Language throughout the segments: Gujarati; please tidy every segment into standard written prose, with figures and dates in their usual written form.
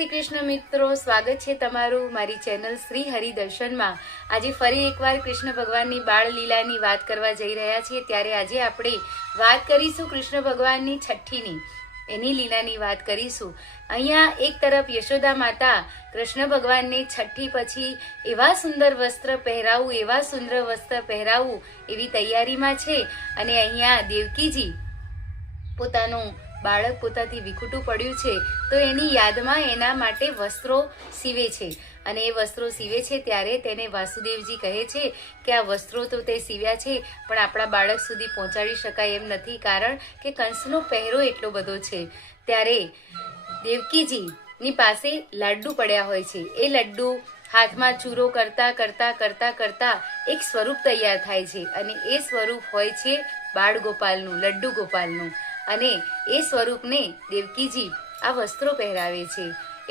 શ્રી કૃષ્ણ મિત્રો, સ્વાગત છે તમારું મારી ચેનલ શ્રી હરિદર્શનમાં। આજે ફરી એકવાર કૃષ્ણ ભગવાનની બાળ લીલાની વાત કરવા જઈ રહ્યા છીએ। ત્યારે આજે આપણે વાત કરીશું કૃષ્ણ ભગવાનની છઠ્ઠીની, એની લીલાની વાત કરીશું। અહીંયા એક તરફ યશોદા માતા કૃષ્ણ ભગવાનને છઠ્ઠી પછી એવા સુંદર વસ્ત્ર પહેરાવું, એવા સુંદર વસ્ત્ર પહેરાવું એવી તૈયારીમાં છે, અને અહીંયા દેવકીજી પોતાનું બાળક પોતાથી વિખૂટું પડ્યું છે તો એની યાદમાં એના માટે વસ્ત્રો સીવે છે, અને એ વસ્ત્રો સીવે છે ત્યારે તેને વાસુદેવજી કહે છે કે આ વસ્ત્રો તો તે સીવ્યા છે પણ આપણા બાળક સુધી પહોંચાડી શકાય એમ નથી, કારણ કે કંસનો પહેરો એટલો બધો છે। ત્યારે દેવકીજીની પાસે લાડ્ડુ પડ્યા હોય છે, એ લડ્ડુ હાથમાં ચૂરો કરતા કરતા કરતા કરતા એક સ્વરૂપ તૈયાર થાય છે, અને એ સ્વરૂપ હોય છે બાળ ગોપાલનું, લડ્ડુ ગોપાલનું, અને એ સ્વરૂપને દેવકીજી આ વસ્ત્રો પહેરાવે છે।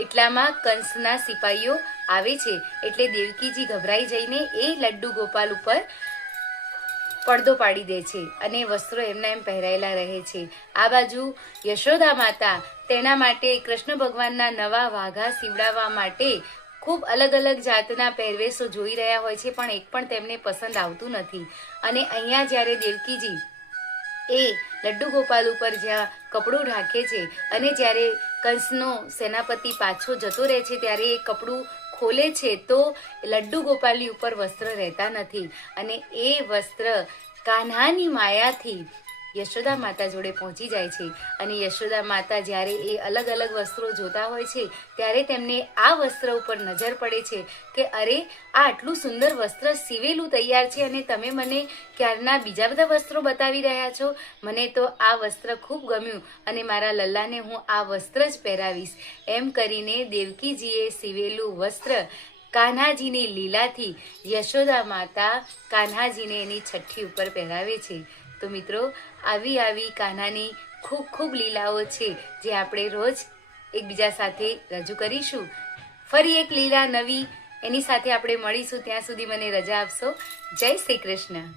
એટલામાં કંસના સિપાહીઓ આવે છે, એટલે દેવકીજી ગભરાઈ જઈને એ લડ્ડુ ગોપાલ ઉપર પડદો પાડી દે છે, અને વસ્ત્રો એમના એમ પહેરાયેલા રહે છે। આ બાજુ યશોદા માતા તેના માટે કૃષ્ણ ભગવાનના નવા વાઘા સીવડાવવા માટે ખૂબ અલગ અલગ જાતના પહેરવેશો જોઈ રહ્યા હોય છે, પણ એક પણ તેમને પસંદ આવતું નથી। અને અહીંયા જ્યારે દેવકીજી એ લડ્ડુ ગોપાલ ઉપર જ્યાં કપડું ઢાંકે છે, અને જ્યારે કંસનો સેનાપતિ પાછો જતો રહે છે ત્યારે એ કપડું ખોલે છે તો લડ્ડુ ગોપાલની ઉપર વસ્ત્ર રહેતા નથી, અને એ વસ્ત્ર કાન્હાની માયાથી યશોદા માતા જોડે પહોંચી જાય છે। અને યશોદા માતા જ્યારે એ અલગ અલગ વસ્ત્રો જોતા હોય છે ત્યારે તેમને આ વસ્ત્ર ઉપર નજર પડે છે કે અરે, આ આટલું સુંદર વસ્ત્ર સીવેલું તૈયાર છે, અને તમે મને ક્યારના બીજા બધા વસ્ત્રો બતાવી રહ્યા છો। મને તો આ વસ્ત્ર ખૂબ ગમ્યું, અને મારા લલ્લાને હું આ વસ્ત્ર જ પહેરાવીશ, એમ કરીને દેવકીજીએ સીવેલું વસ્ત્ર કાન્હાજીની લીલાથી યશોદા માતા કાન્હાજીને એની છઠ્ઠી ઉપર પહેરાવે છે। તો મિત્રો, આવી કાન્હાની ખૂબ ખૂબ લીલાઓ છે જે આપણે રોજ એકબીજા સાથે રજૂ કરીશું। ફરી એક લીલા નવી એની સાથે આપણે મળીશું, ત્યાં સુધી મને રજા આપશો। જય શ્રી કૃષ્ણ।